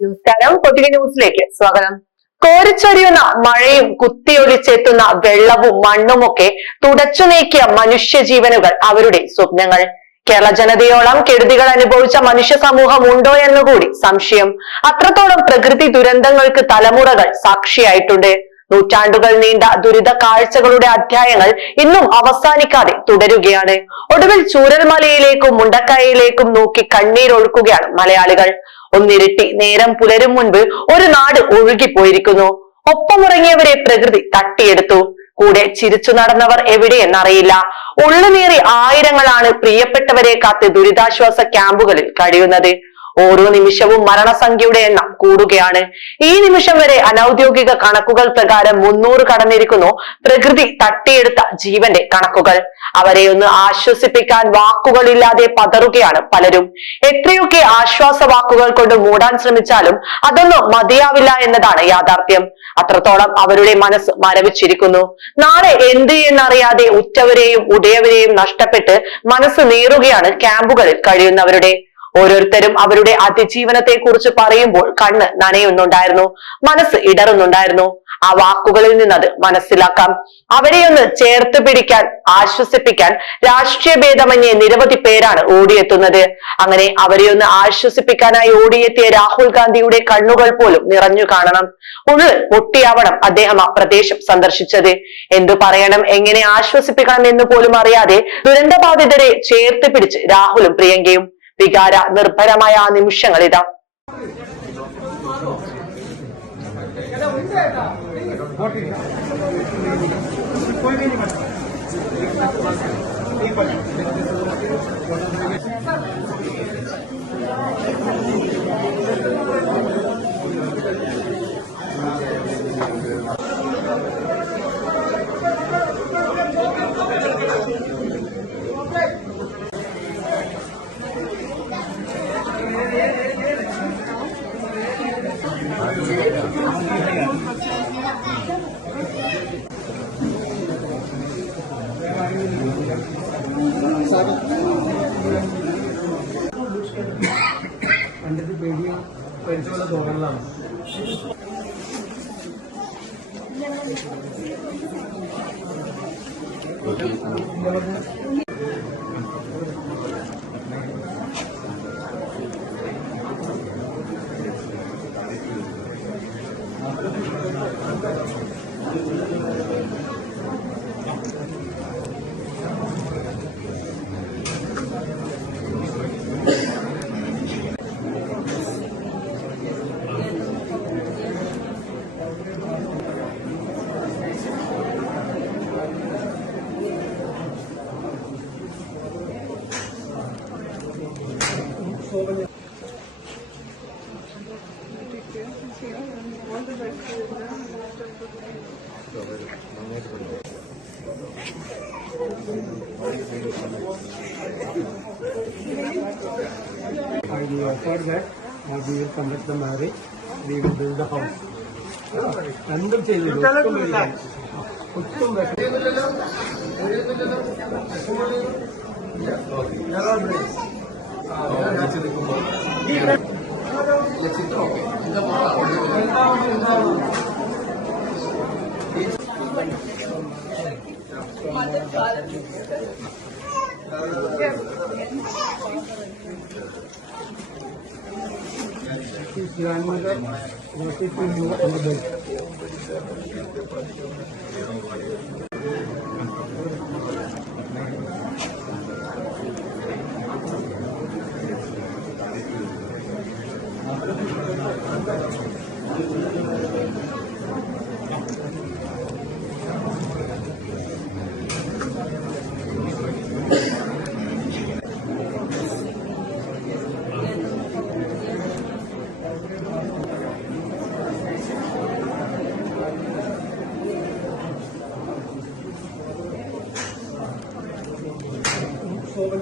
നമസ്കാരം. കൊട്ടിക ന്യൂസിലേക്ക് സ്വാഗതം. കോരിച്ചൊരിയുന്ന മഴയും കുത്തിയൊലിച്ചെത്തുന്ന വെള്ളവും മണ്ണുമൊക്കെ തുടച്ചു നീക്കിയ മനുഷ്യജീവനുകൾ, അവരുടെ സ്വപ്നങ്ങൾ. കേരള ജനതയോളം കെടുതികൾ അനുഭവിച്ച മനുഷ്യ സമൂഹം ഉണ്ടോ എന്നുകൂടി സംശയം. അത്രത്തോളം പ്രകൃതി ദുരന്തങ്ങൾക്ക് തലമുറകൾ സാക്ഷിയായിട്ടുണ്ട്. നൂറ്റാണ്ടുകൾ നീണ്ട ദുരിത കാഴ്ചകളുടെ അധ്യായങ്ങൾ ഇന്നും അവസാനിക്കാതെ തുടരുകയാണ്. ഒടുവിൽ ചൂരൽമലയിലേക്കും മുണ്ടക്കൈയിലേക്കും നോക്കി കണ്ണീരൊഴുക്കുകയാണ് മലയാളികൾ. ഒന്നിരുട്ടി നേരം പുലരും മുൻപ് ഒരു നാട് ഒഴുകിപ്പോയിരിക്കുന്നു. ഒപ്പമുറങ്ങിയവരെ പ്രകൃതി തട്ടിയെടുത്തു. കൂടെ ചിരിച്ചു നടന്നവർ എവിടെയെന്നറിയില്ല. ഉള്ളുനീറി ആയിരങ്ങളാണ് പ്രിയപ്പെട്ടവരെ കാത്ത് ദുരിതാശ്വാസ ക്യാമ്പുകളിൽ കഴിയുന്നത്. ഓരോ നിമിഷവും മരണസംഖ്യയുടെ എണ്ണം കൂടുകയാണ്. ഈ നിമിഷം വരെ അനൌദ്യോഗിക കണക്കുകൾ പ്രകാരം 300 കടന്നിരിക്കുന്നു പ്രകൃതി തട്ടിയെടുത്ത ജീവന്റെ കണക്കുകൾ. അവരെ ഒന്ന് ആശ്വസിപ്പിക്കാൻ വാക്കുകളില്ലാതെ പതറുകയാണ് പലരും. എത്രയൊക്കെ ആശ്വാസ വാക്കുകൾ കൊണ്ട് മൂടാൻ ശ്രമിച്ചാലും അതൊന്നും മതിയാവില്ല എന്നതാണ് യാഥാർത്ഥ്യം. അത്രത്തോളം അവരുടെ മനസ്സ് മരവിച്ചിരിക്കുന്നു. നാളെ എന്ത് എന്നറിയാതെ ഉറ്റവരെയും ഉടയവരെയും നഷ്ടപ്പെട്ട് മനസ്സ് നീറുകയാണ് ക്യാമ്പുകളിൽ കഴിയുന്നവരുടെ. ഓരോരുത്തരും അവരുടെ അതിജീവനത്തെ കുറിച്ച് പറയുമ്പോൾ കണ്ണ് നനയുന്നുണ്ടായിരുന്നു, മനസ്സ് ഇടറുന്നുണ്ടായിരുന്നു. ആ വാക്കുകളിൽ നിന്നത് മനസ്സിലാക്കാം. അവരെയൊന്ന് ചേർത്ത് പിടിക്കാൻ, ആശ്വസിപ്പിക്കാൻ രാഷ്ട്രീയ ഭേദമന്യേ നിരവധി പേരാണ് ഓടിയെത്തുന്നത്. അങ്ങനെ അവരെയൊന്ന് ആശ്വസിപ്പിക്കാനായി ഓടിയെത്തിയ രാഹുൽ ഗാന്ധിയുടെ കണ്ണുകൾ പോലും നിറഞ്ഞു കാണണം. ഉള്ളിൽ പൊട്ടിയാവണം അദ്ദേഹം ആ പ്രദേശം സന്ദർശിച്ചത്. എന്തു പറയണം, എങ്ങനെ ആശ്വസിപ്പിക്കണം എന്ന് പോലും അറിയാതെ ദുരന്തബാധിതരെ ചേർത്ത് പിടിച്ച് രാഹുലും പ്രിയങ്കയും. വികാര നിർഭരമായ ആ നിമിഷങ്ങൾ ഇതാ. കണ്ടിട്ട് പേടിയും പരിചയമുള്ള തോന്നലാണ്. We offer that we will conduct the marriage, we will build the house. രണ്ടും ചെയ്തു. grandmother worshiping you on the bed.